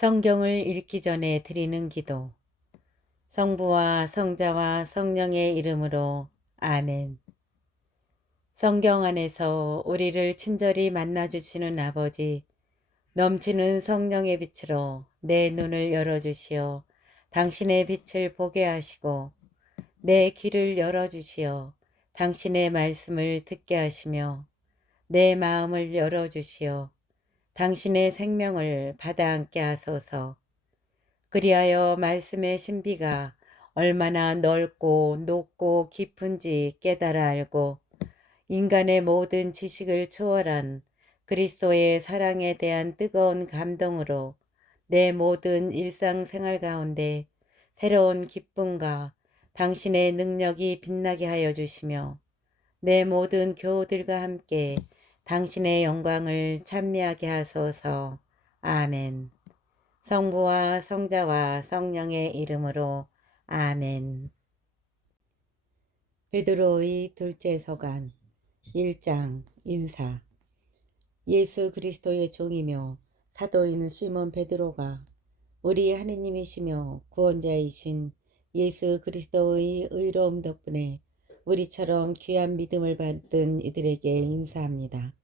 성경을 읽기 전에 드리는 기도. 성부와 성자와 성령의 이름으로 아멘. 성경 안에서 우리를 친절히 만나주시는 아버지, 넘치는 성령의 빛으로 내 눈을 열어주시어 당신의 빛을 보게 하시고, 내 귀를 열어주시어 당신의 말씀을 듣게 하시며, 내 마음을 열어주시어 당신의 생명을 받아 안게 하소서. 그리하여 말씀의 신비가 얼마나 넓고 높고 깊은지 깨달아 알고 인간의 모든 지식을 초월한 그리스도의 사랑에 대한 뜨거운 감동으로 내 모든 일상생활 가운데 새로운 기쁨과 당신의 능력이 빛나게 하여 주시며 내 모든 교우들과 함께 당신의 영광을 찬미하게 하소서. 아멘. 성부와 성자와 성령의 이름으로 아멘. 베드로의 둘째 서간 1장 인사. 예수 그리스도의 종이며 사도인 시몬 베드로가 우리 하느님이시며 구원자이신 예수 그리스도의 의로움 덕분에 우리처럼 귀한 믿음을 받은 이들에게 인사합니다.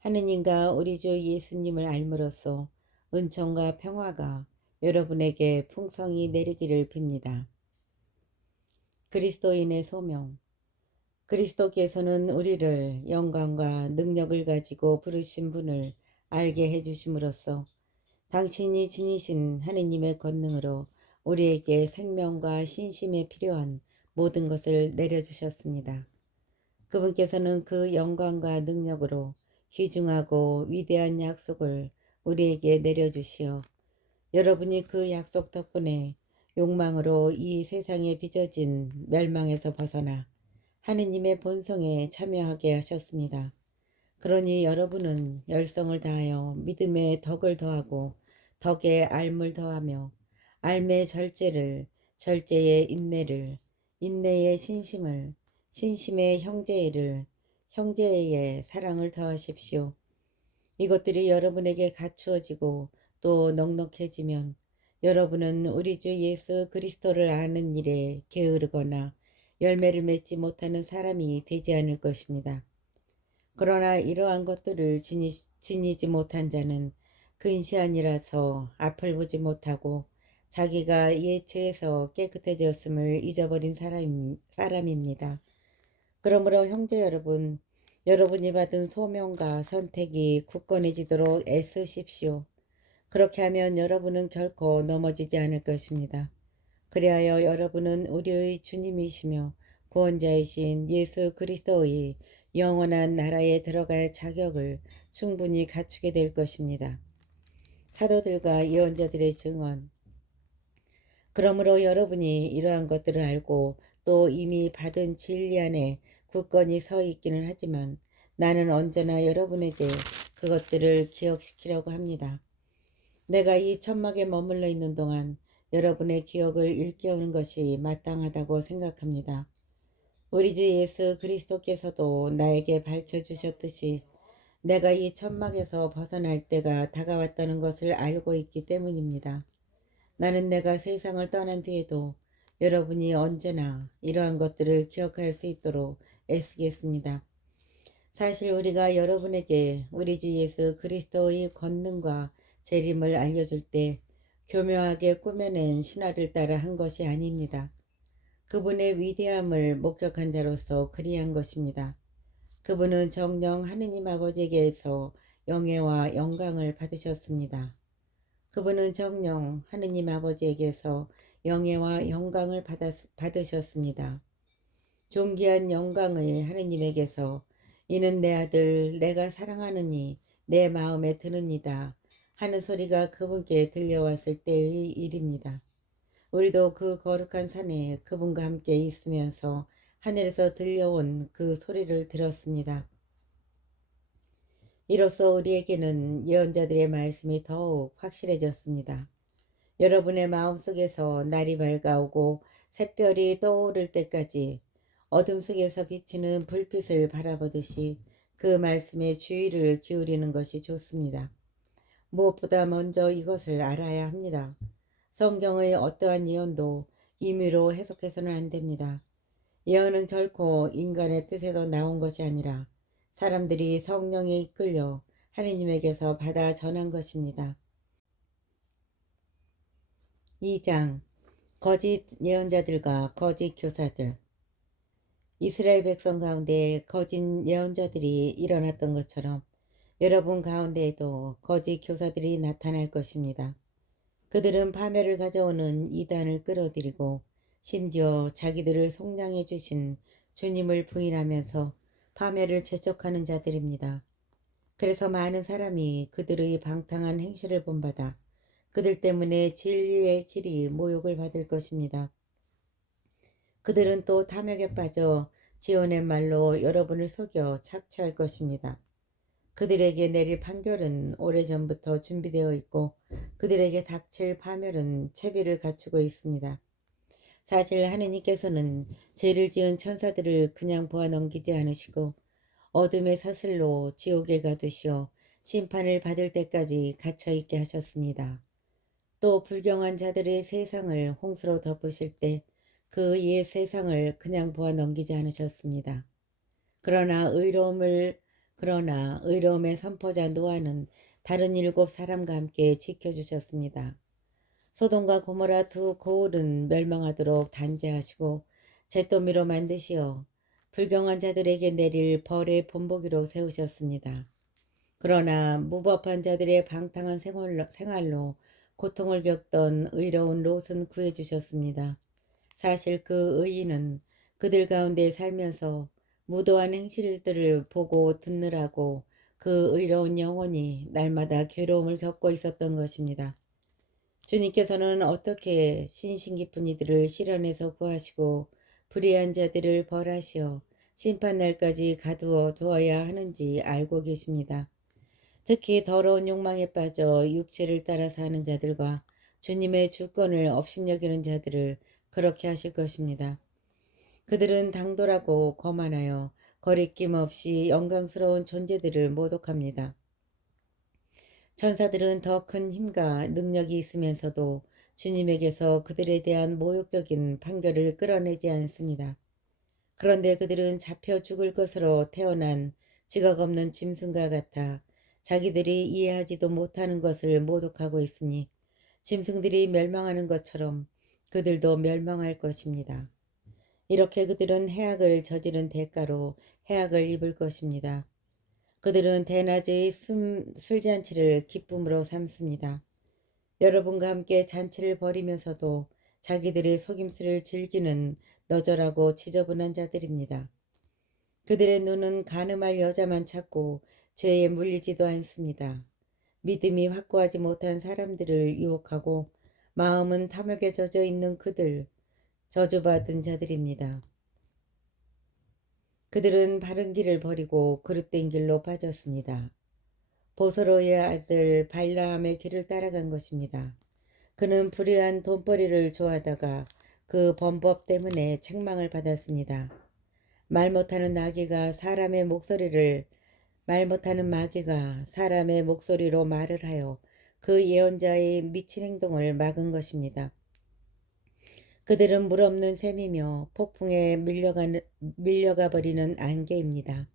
하느님과 우리 주 예수님을 알므로써 은총과 평화가 여러분에게 풍성히 내리기를 빕니다. 그리스도인의 소명. 그리스도께서는 우리를 영광과 능력을 가지고 부르신 분을 알게 해주심으로써 당신이 지니신 하느님의 권능으로 우리에게 생명과 신심에 필요한 모든 것을 내려주셨습니다. 그분께서는 그 영광과 능력으로 귀중하고 위대한 약속을 우리에게 내려주시어 여러분이 그 약속 덕분에 욕망으로 이 세상에 빚어진 멸망에서 벗어나 하느님의 본성에 참여하게 하셨습니다. 그러니 여러분은 열성을 다하여 믿음의 덕을 더하고 덕에 알물 더하며 알매 절제를, 절제에 인내를, 인내에 신심을, 신심에 형제애를, 형제에 사랑을 더하십시오. 이것들이 여러분에게 갖추어지고 또 넉넉해지면 여러분은 우리 주 예수 그리스도를 아는 일에 게으르거나 열매를 맺지 못하는 사람이 되지 않을 것입니다. 그러나 이러한 것들을 지니지 못한 자는 근시안이라서 앞을 보지 못하고 자기가 예체에서 깨끗해졌음을 잊어버린 사람입니다. 그러므로 형제 여러분, 여러분이 받은 소명과 선택이 굳건해지도록 애쓰십시오. 그렇게 하면 여러분은 결코 넘어지지 않을 것입니다. 그리하여 여러분은 우리의 주님이시며 구원자이신 예수 그리스도의 영원한 나라에 들어갈 자격을 충분히 갖추게 될 것입니다. 사도들과 예언자들의 증언. 그러므로 여러분이 이러한 것들을 알고 또 이미 받은 진리 안에 굳건히 서 있기는 하지만 나는 언제나 여러분에게 그것들을 기억시키려고 합니다. 내가 이 천막에 머물러 있는 동안 여러분의 기억을 일깨우는 것이 마땅하다고 생각합니다. 우리 주 예수 그리스도께서도 나에게 밝혀주셨듯이 내가 이 천막에서 벗어날 때가 다가왔다는 것을 알고 있기 때문입니다. 나는 내가 세상을 떠난 뒤에도 여러분이 언제나 이러한 것들을 기억할 수 있도록 애쓰겠습니다. 사실 우리가 여러분에게 우리 주 예수 그리스도의 권능과 재림을 알려줄 때 교묘하게 꾸며낸 신화를 따라 한 것이 아닙니다. 그분의 위대함을 목격한 자로서 그리한 것입니다. 그분은 정녕 하느님 아버지에게서 영예와 영광을 받으셨습니다. 그분은 정녕 하느님 아버지에게서 영예와 영광을 받으셨습니다. 존귀한 영광의 하느님에게서 이는 내 아들 내가 사랑하느니 내 마음에 드느니다 하는 소리가 그분께 들려왔을 때의 일입니다. 우리도 그 거룩한 산에 그분과 함께 있으면서 하늘에서 들려온 그 소리를 들었습니다. 이로써 우리에게는 예언자들의 말씀이 더욱 확실해졌습니다. 여러분의 마음속에서 날이 밝아오고 샛별이 떠오를 때까지 어둠 속에서 비치는 불빛을 바라보듯이 그 말씀에 주의를 기울이는 것이 좋습니다. 무엇보다 먼저 이것을 알아야 합니다. 성경의 어떠한 예언도 임의로 해석해서는 안 됩니다. 예언은 결코 인간의 뜻에서 나온 것이 아니라 사람들이 성령에 이끌려 하느님에게서 받아 전한 것입니다. 2장 거짓 예언자들과 거짓 교사들. 이스라엘 백성 가운데 거짓 예언자들이 일어났던 것처럼 여러분 가운데에도 거짓 교사들이 나타날 것입니다. 그들은 파멸을 가져오는 이단을 끌어들이고 심지어 자기들을 속량해 주신 주님을 부인하면서 파멸을 재촉하는 자들입니다. 그래서 많은 사람이 그들의 방탕한 행실을 본받아 그들 때문에 진리의 길이 모욕을 받을 것입니다. 그들은 또 탐욕에 빠져 지어낸 말로 여러분을 속여 착취할 것입니다. 그들에게 내릴 판결은 오래전부터 준비되어 있고 그들에게 닥칠 파멸은 채비를 갖추고 있습니다. 사실 하느님께서는 죄를 지은 천사들을 그냥 보아 넘기지 않으시고 어둠의 사슬로 지옥에 가두시어 심판을 받을 때까지 갇혀있게 하셨습니다. 또 불경한 자들의 세상을 홍수로 덮으실 때 그 옛 세상을 그냥 보아 넘기지 않으셨습니다. 그러나 의로움의 선포자 노아는 다른 7 사람과 함께 지켜주셨습니다. 소돔과 고모라 두 고을은 멸망하도록 단죄하시고 잿더미로 만드시어 불경한 자들에게 내릴 벌의 본보기로 세우셨습니다. 그러나 무법한 자들의 방탕한 생활로 고통을 겪던 의로운 롯은 구해주셨습니다. 사실 그 의인은 그들 가운데 살면서 무도한 행실들을 보고 듣느라고 그 의로운 영혼이 날마다 괴로움을 겪고 있었던 것입니다. 주님께서는 어떻게 신신 깊은 이들을 시련에서 구하시고 불의한 자들을 벌하시어 심판날까지 가두어 두어야 하는지 알고 계십니다. 특히 더러운 욕망에 빠져 육체를 따라 사는 자들과 주님의 주권을 업신여기는 자들을 그렇게 하실 것입니다. 그들은 당돌하고 거만하여 거리낌 없이 영광스러운 존재들을 모독합니다. 천사들은 더 큰 힘과 능력이 있으면서도 주님에게서 그들에 대한 모욕적인 판결을 끌어내지 않습니다. 그런데 그들은 잡혀 죽을 것으로 태어난 지각 없는 짐승과 같아 자기들이 이해하지도 못하는 것을 모독하고 있으니 짐승들이 멸망하는 것처럼 그들도 멸망할 것입니다. 이렇게 그들은 해악을 저지른 대가로 해악을 입을 것입니다. 그들은 대낮의 술잔치를 기쁨으로 삼습니다. 여러분과 함께 잔치를 벌이면서도 자기들의 속임수를 즐기는 너절하고 지저분한 자들입니다. 그들의 눈은 간음할 여자만 찾고 죄에 물리지도 않습니다. 믿음이 확고하지 못한 사람들을 유혹하고 마음은 탐욕에 젖어 있는 그들, 저주받은 자들입니다. 그들은 바른 길을 버리고 그릇된 길로 빠졌습니다. 보소로의 아들 발라함의 길을 따라간 것입니다. 그는 불의한 돈벌이를 좋아하다가 그 범법 때문에 책망을 받았습니다. 말 못하는 마귀가 사람의 목소리로 말을 하여 그 예언자의 미친 행동을 막은 것입니다. 그들은 물 없는 샘이며 폭풍에 밀려가 버리는 안개입니다.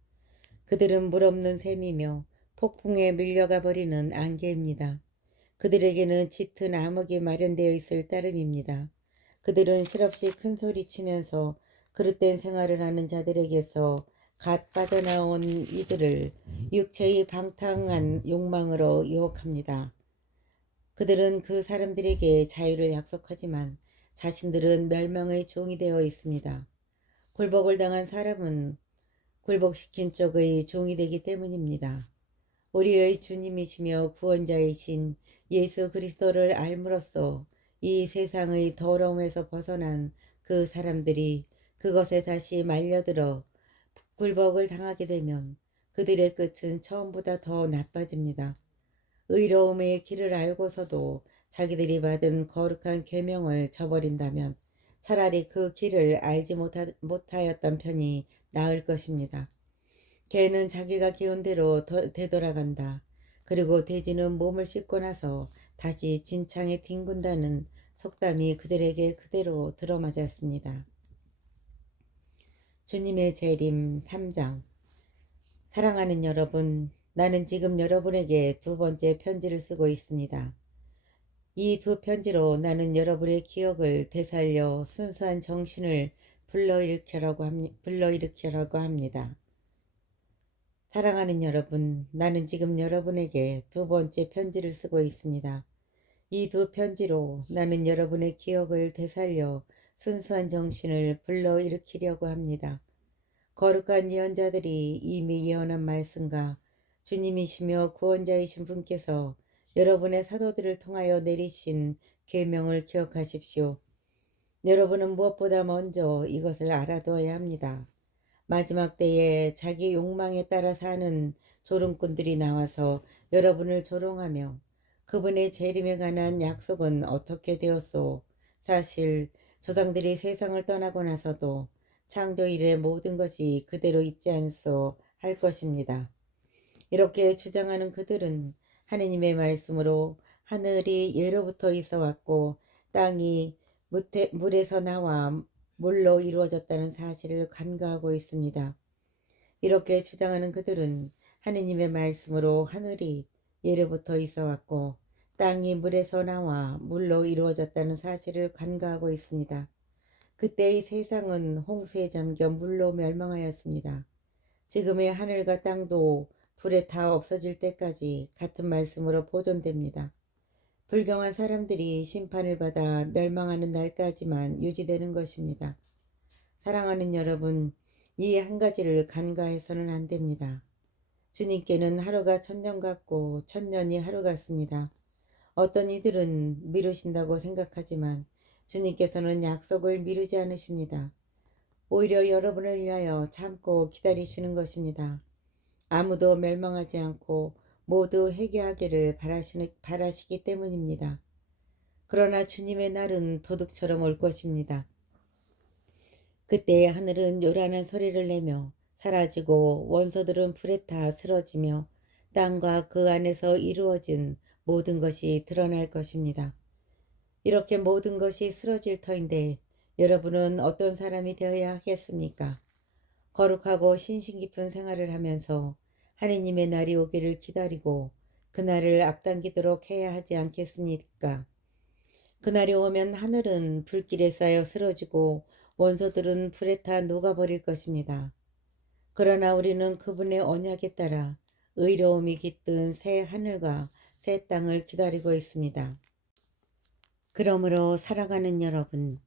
그들은 물 없는 샘이며 폭풍에 밀려가 버리는 안개입니다. 그들에게는 짙은 암흑이 마련되어 있을 따름입니다. 그들은 실없이 큰 소리 치면서 그릇된 생활을 하는 자들에게서 갓 빠져나온 이들을 육체의 방탕한 욕망으로 유혹합니다. 그들은 그 사람들에게 자유를 약속하지만 자신들은 멸망의 종이 되어 있습니다. 굴복을 당한 사람은 굴복시킨 쪽의 종이 되기 때문입니다. 우리의 주님이시며 구원자이신 예수 그리스도를 알므로써 이 세상의 더러움에서 벗어난 그 사람들이 그것에 다시 말려들어 굴복을 당하게 되면 그들의 끝은 처음보다 더 나빠집니다. 의로움의 길을 알고서도 자기들이 받은 거룩한 계명을 저버린다면 차라리 그 길을 알지 못하였던 편이 나을 것입니다. 개는 자기가 기운 대로 되돌아간다. 그리고 돼지는 몸을 씻고 나서 다시 진창에 뒹군다는 속담이 그들에게 그대로 들어맞았습니다. 주님의 재림 3장. 사랑하는 여러분, 나는 지금 여러분에게 두 번째 편지를 쓰고 있습니다. 이 두 편지로 나는 여러분의 기억을 되살려 순수한 정신을 불러일으키라고 합니다. 사랑하는 여러분, 나는 지금 여러분에게 두 번째 편지를 쓰고 있습니다. 이 두 편지로 나는 여러분의 기억을 되살려 순수한 정신을 불러일으키려고 합니다. 거룩한 예언자들이 이미 예언한 말씀과 주님이시며 구원자이신 분께서 여러분의 사도들을 통하여 내리신 계명을 기억하십시오. 여러분은 무엇보다 먼저 이것을 알아두어야 합니다. 마지막 때에 자기 욕망에 따라 사는 조롱꾼들이 나와서 여러분을 조롱하며 그분의 재림에 관한 약속은 어떻게 되었소? 사실 조상들이 세상을 떠나고 나서도 창조 이래 모든 것이 그대로 있지 않소 할 것입니다. 이렇게 주장하는 그들은 하느님의 말씀으로 하늘이 예로부터 있어 왔고 땅이 물에서 나와 물로 이루어졌다는 사실을 간과하고 있습니다. 이렇게 주장하는 그들은 하느님의 말씀으로 하늘이 예로부터 있어 왔고 땅이 물에서 나와 물로 이루어졌다는 사실을 간과하고 있습니다. 그때의 세상은 홍수에 잠겨 물로 멸망하였습니다. 지금의 하늘과 땅도 불에 다 없어질 때까지 같은 말씀으로 보존됩니다. 불경한 사람들이 심판을 받아 멸망하는 날까지만 유지되는 것입니다. 사랑하는 여러분, 이 한 가지를 간과해서는 안 됩니다. 주님께는 하루가 천년 같고 천년이 하루 같습니다. 어떤 이들은 미루신다고 생각하지만 주님께서는 약속을 미루지 않으십니다. 오히려 여러분을 위하여 참고 기다리시는 것입니다. 아무도 멸망하지 않고 모두 회개하기를 바라시기 때문입니다. 그러나 주님의 날은 도둑처럼 올 것입니다. 그때 하늘은 요란한 소리를 내며 사라지고 원소들은 불에 타 쓰러지며 땅과 그 안에서 이루어진 모든 것이 드러날 것입니다. 이렇게 모든 것이 쓰러질 터인데 여러분은 어떤 사람이 되어야 하겠습니까? 거룩하고 신심 깊은 생활을 하면서 하느님의 날이 오기를 기다리고 그날을 앞당기도록 해야 하지 않겠습니까? 그날이 오면 하늘은 불길에 쌓여 쓰러지고 원소들은 불에 타 녹아버릴 것입니다. 그러나 우리는 그분의 언약에 따라 의로움이 깃든 새 하늘과 새 땅을 기다리고 있습니다. 그러므로 사랑하는 여러분,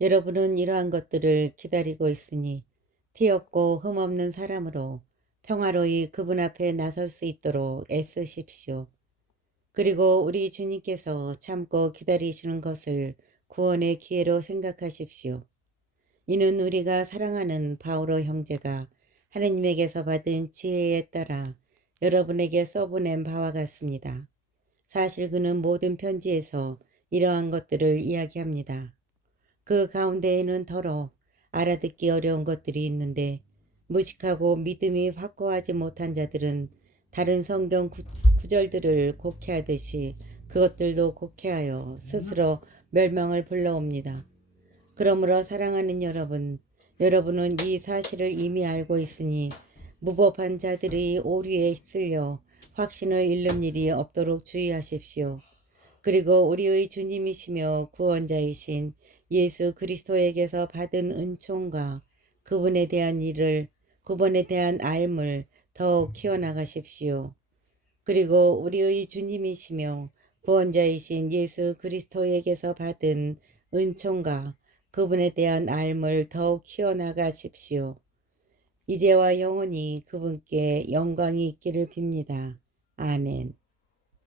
여러분은 이러한 것들을 기다리고 있으니 티 없고 흠 없는 사람으로 평화로이 그분 앞에 나설 수 있도록 애쓰십시오. 그리고 우리 주님께서 참고 기다리시는 것을 구원의 기회로 생각하십시오. 이는 우리가 사랑하는 바오로 형제가 하느님에게서 받은 지혜에 따라 여러분에게 써보낸 바와 같습니다. 사실 그는 모든 편지에서 이러한 것들을 이야기합니다. 그 가운데에는 더러 알아듣기 어려운 것들이 있는데 무식하고 믿음이 확고하지 못한 자들은 다른 성경 구절들을 곡해하듯이 그것들도 곡해하여 스스로 멸망을 불러옵니다. 그러므로 사랑하는 여러분, 여러분은 이 사실을 이미 알고 있으니 무법한 자들의 오류에 휩쓸려 확신을 잃는 일이 없도록 주의하십시오. 그리고 우리의 주님이시며 구원자이신 예수 그리스도에게서 받은 은총과 그분에 대한 알을 더욱 키워나가십시오. 그리고 우리의 주님이시며 구원자이신 예수 그리스도에게서 받은 은총과 그분에 대한 알을 더욱 키워나가십시오. 이제와 영원히 그분께 영광이 있기를 빕니다. 아멘.